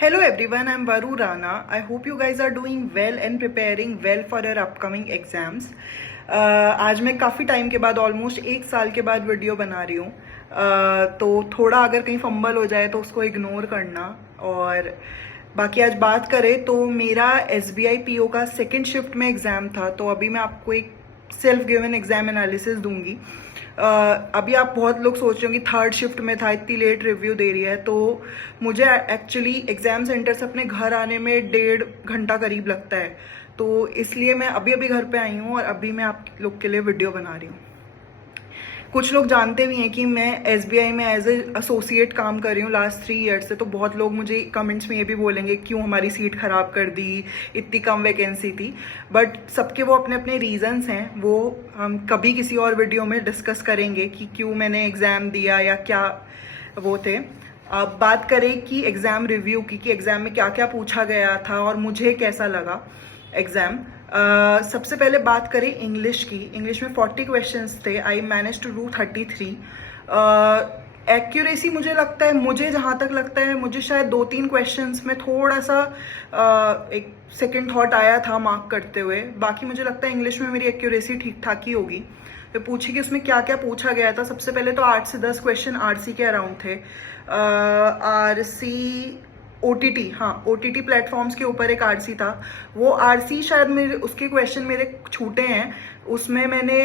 Hello everyone, I'm Varu Rana. I hope you guys are doing well and preparing well for your upcoming exams. आज मैं काफ़ी time के बाद almost 1 साल के बाद वीडियो बना रही हूँ, तो थोड़ा अगर कहीं फंबल हो जाए तो उसको इग्नोर करना। और बाकी आज बात करें तो मेरा SBI PO का सेकेंड शिफ्ट में एग्ज़ाम था, तो अभी मैं आपको एक सेल्फ गिवन एग्जाम एनालिसिस दूंगी। अभी आप बहुत लोग सोच रहे होंगे थर्ड शिफ्ट में था, इतनी लेट रिव्यू दे रही है, तो मुझे एक्चुअली एग्जाम सेंटर से अपने घर आने में 1.5 घंटा करीब लगता है, तो इसलिए मैं अभी अभी घर पे आई हूँ और अभी मैं आप लोग के लिए वीडियो बना रही हूँ। कुछ लोग जानते भी हैं कि मैं SBI में एज एसोसिएट काम कर रही हूँ लास्ट 3 ईयर्स से, तो बहुत लोग मुझे कमेंट्स में ये भी बोलेंगे क्यों हमारी सीट ख़राब कर दी, इतनी कम वैकेंसी थी। बट सबके वो अपने अपने रीजंस हैं, वो हम कभी किसी और वीडियो में डिस्कस करेंगे कि क्यों मैंने एग्ज़ाम दिया या क्या वो थे। अब बात करें कि एग्ज़ाम रिव्यू की, कि एग्ज़ाम में क्या क्या पूछा गया था और मुझे कैसा लगा एग्ज़ाम। सबसे पहले बात करें इंग्लिश की। इंग्लिश में 40 क्वेश्चंस थे, I manage to do 33। Accuracy मुझे लगता है, मुझे जहाँ तक लगता है, मुझे शायद 2-3 क्वेश्चंस में थोड़ा सा एक सेकंड थॉट आया था मार्क करते हुए। बाकी मुझे लगता है इंग्लिश में मेरी एक्यूरेसी ठीक ठाक ही होगी। तो पूछी कि उसमें क्या क्या पूछा गया था। सबसे पहले तो 8 से 10 क्वेश्चन RC के अराउंड थे। RC OTT, हाँ, OTT प्लेटफॉर्म्स के ऊपर एक RC था। वो RC शायद मेरे उसके क्वेश्चन मेरे छूटे हैं। उसमें मैंने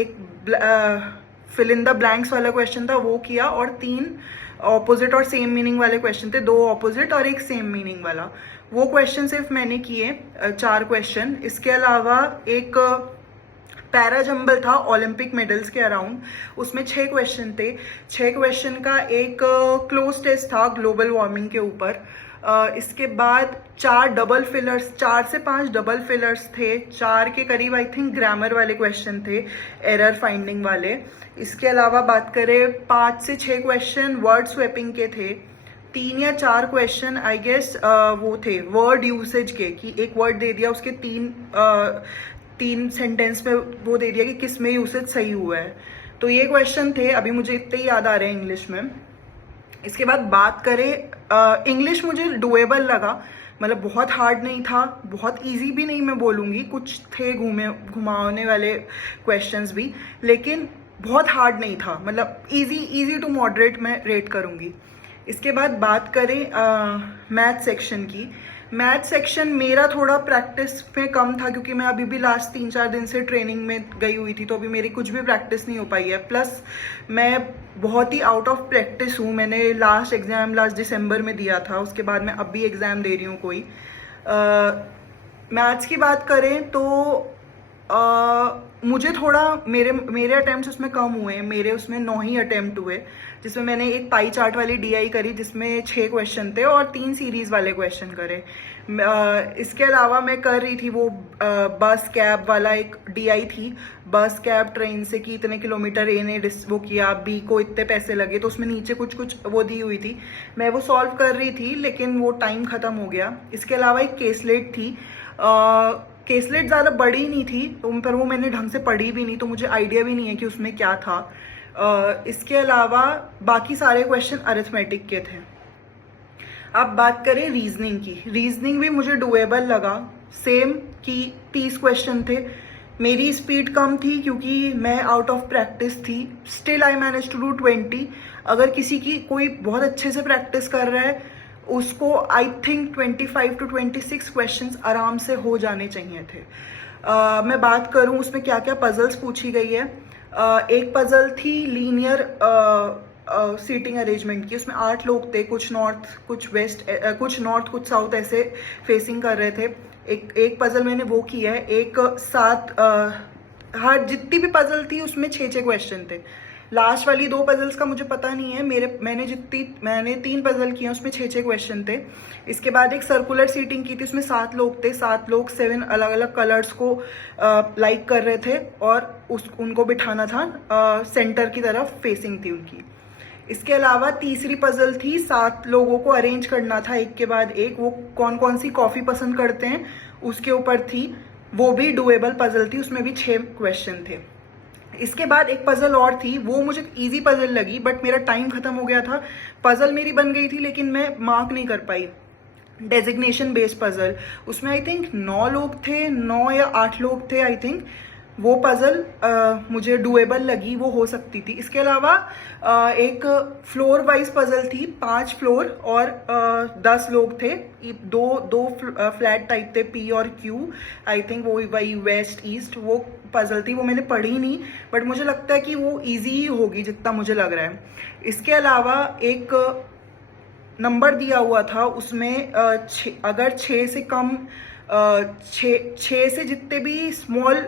एक फिल इन द ब्लैंक्स वाला क्वेश्चन था वो किया, और 3 ऑपोजिट और सेम मीनिंग वाले क्वेश्चन थे, 2 ऑपोजिट और एक सेम मीनिंग वाला। वो क्वेश्चन सिर्फ मैंने किए, 4 क्वेश्चन। इसके अलावा एक पैरा जंबल था ओलंपिक मेडल्स के अराउंड, उसमें 6 क्वेश्चन थे। 6 क्वेश्चन का एक क्लोज टेस्ट था ग्लोबल वार्मिंग के ऊपर। इसके बाद 4 डबल फिलर्स, 4 से 5 डबल फिलर्स थे। 4 के करीब आई थिंक ग्रामर वाले क्वेश्चन थे, एरर फाइंडिंग वाले। इसके अलावा बात करें 5 से 6 क्वेश्चन वर्ड स्वैपिंग के थे। 3 या 4 क्वेश्चन आई गेस वो थे वर्ड यूसेज के, कि एक वर्ड दे दिया, उसके 3 सेंटेंस में वो दे दिया कि किस में यूसेज सही हुआ है। तो ये क्वेश्चन थे, अभी मुझे इतने ही याद आ रहे हैं इंग्लिश में। इसके बाद बात करें इंग्लिश, मुझे डुएबल लगा, मतलब बहुत हार्ड नहीं था, बहुत इजी भी नहीं मैं बोलूँगी, कुछ थे घुमाने वाले क्वेश्चंस भी, लेकिन बहुत हार्ड नहीं था, मतलब इजी टू मॉडरेट मैं रेट करूँगी। इसके बाद बात करें मैथ सेक्शन की। मैथ सेक्शन मेरा थोड़ा प्रैक्टिस में कम था, क्योंकि मैं अभी भी लास्ट 3-4 दिन से ट्रेनिंग में गई हुई थी, तो अभी मेरी कुछ भी प्रैक्टिस नहीं हो पाई है। प्लस मैं बहुत ही आउट ऑफ प्रैक्टिस हूँ। मैंने लास्ट एग्ज़ाम लास्ट दिसंबर में दिया था, उसके बाद मैं अभी एग्ज़ाम दे रही हूँ कोई। मैथ्स की बात करें तो मुझे थोड़ा मेरे अटैम्प्ट उसमें कम हुए, मेरे उसमें 9 ही अटैम्प्ट हुए, जिसमें मैंने एक पाई चार्ट वाली DI करी जिसमें 6 क्वेश्चन थे और 3 सीरीज वाले क्वेश्चन करे। इसके अलावा मैं कर रही थी वो बस कैब वाला एक DI थी, बस कैब ट्रेन से कि इतने किलोमीटर A ने वो किया, B को इतने पैसे लगे, तो उसमें नीचे कुछ वो दी हुई थी, मैं वो सॉल्व कर रही थी, लेकिन वो टाइम ख़त्म हो गया। इसके अलावा एक केसलेट थी, केसलेट ज़्यादा बड़ी नहीं थी, तो पर वो मैंने ढंग से पढ़ी भी नहीं, तो मुझे आइडिया भी नहीं है कि उसमें क्या था। इसके अलावा बाकी सारे क्वेश्चन अरिथमेटिक के थे। अब बात करें रीजनिंग की। रीजनिंग भी मुझे डुएबल लगा, सेम कि 30 क्वेश्चन थे। मेरी स्पीड कम थी क्योंकि मैं आउट ऑफ प्रैक्टिस थी, still I manage to do 20। अगर किसी की कोई बहुत अच्छे से प्रैक्टिस कर रहा है, उसको आई थिंक 25 to 26 क्वेश्चंस आराम से हो जाने चाहिए थे। मैं बात करूं उसमें क्या क्या पजल्स पूछी गई है। एक पजल थी लीनियर सीटिंग अरेंजमेंट की, उसमें 8 लोग थे, कुछ नॉर्थ कुछ वेस्ट, कुछ नॉर्थ कुछ साउथ ऐसे फेसिंग कर रहे थे। एक पजल मैंने वो किया है। एक 7 हर जितनी भी पजल थी उसमें 6-6 क्वेश्चन थे। लास्ट वाली 2 पजल्स का मुझे पता नहीं है, मैंने 3 पजल किए, उसमें 6-6 क्वेश्चन थे। इसके बाद एक सर्कुलर सीटिंग की थी, उसमें 7 लोग थे, 7 लोग 7 अलग अलग कलर्स को लाइक कर रहे थे, और उनको बिठाना था सेंटर की तरफ, फेसिंग थी उनकी। इसके अलावा तीसरी पजल थी, 7 लोगों को अरेंज करना था एक के बाद एक, वो कौन कौन सी कॉफ़ी पसंद करते हैं उसके ऊपर थी, वो भी डुएबल पजल थी, उसमें भी 6 क्वेश्चन थे। इसके बाद एक पजल और थी, वो मुझे इजी पजल लगी बट मेरा टाइम खत्म हो गया था। पजल मेरी बन गई थी लेकिन मैं मार्क नहीं कर पाई। डेजिग्नेशन बेस्ड पजल, उसमें आई थिंक 9 लोग थे, 9 या 8 लोग थे आई थिंक। वो पजल मुझे डुएबल लगी, वो हो सकती थी। इसके अलावा एक फ्लोर वाइज पजल थी, 5 फ्लोर और 10 लोग थे। दो दो फ्लैट टाइप थे, पी और क्यू, आई थिंक वो वही वेस्ट ईस्ट वो पजल थी। वो मैंने पढ़ी नहीं बट मुझे लगता है कि वो इजी ही होगी जितना मुझे लग रहा है। इसके अलावा एक नंबर दिया हुआ था, उसमें अगर 6 से कम, 6 से जितने भी स्मॉल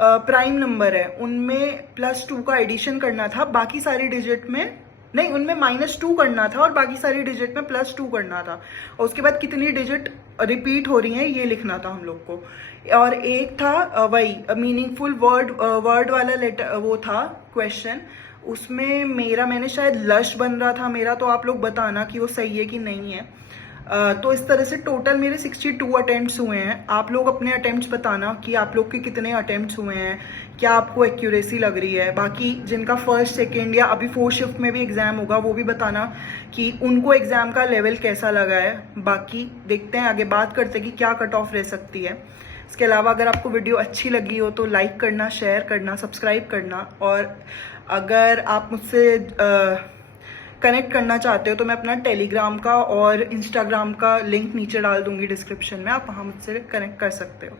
प्राइम नंबर है उनमें +2 का एडिशन करना था, बाकी सारी डिजिट में नहीं, उनमें -2 करना था और बाकी सारी डिजिट में +2 करना था। और उसके बाद कितनी डिजिट रिपीट हो रही हैं ये लिखना था हम लोग को। और एक था वही मीनिंगफुल वर्ड वाला लेटर, वो था क्वेश्चन। उसमें मैंने शायद लश बन रहा था मेरा, तो आप लोग बताना कि वो सही है कि नहीं है। तो इस तरह से टोटल मेरे 62 अटेम्प्ट्स हुए हैं। आप लोग अपने अटेम्प्ट्स बताना कि आप लोग के कितने अटेम्प्ट्स हुए हैं, क्या आपको एक्यूरेसी लग रही है। बाकी जिनका फर्स्ट सेकेंड या अभी 4th शिफ्ट में भी एग्ज़ाम होगा वो भी बताना कि उनको एग्ज़ाम का लेवल कैसा लगा है। बाकी देखते हैं आगे, बात करते हैं कि क्या कट ऑफ रह सकती है। इसके अलावा अगर आपको वीडियो अच्छी लगी हो तो लाइक करना, शेयर करना, सब्सक्राइब करना। और अगर आप मुझसे कनेक्ट करना चाहते हो तो मैं अपना टेलीग्राम का और इंस्टाग्राम का लिंक नीचे डाल दूंगी डिस्क्रिप्शन में, आप वहाँ मुझसे कनेक्ट कर सकते हो।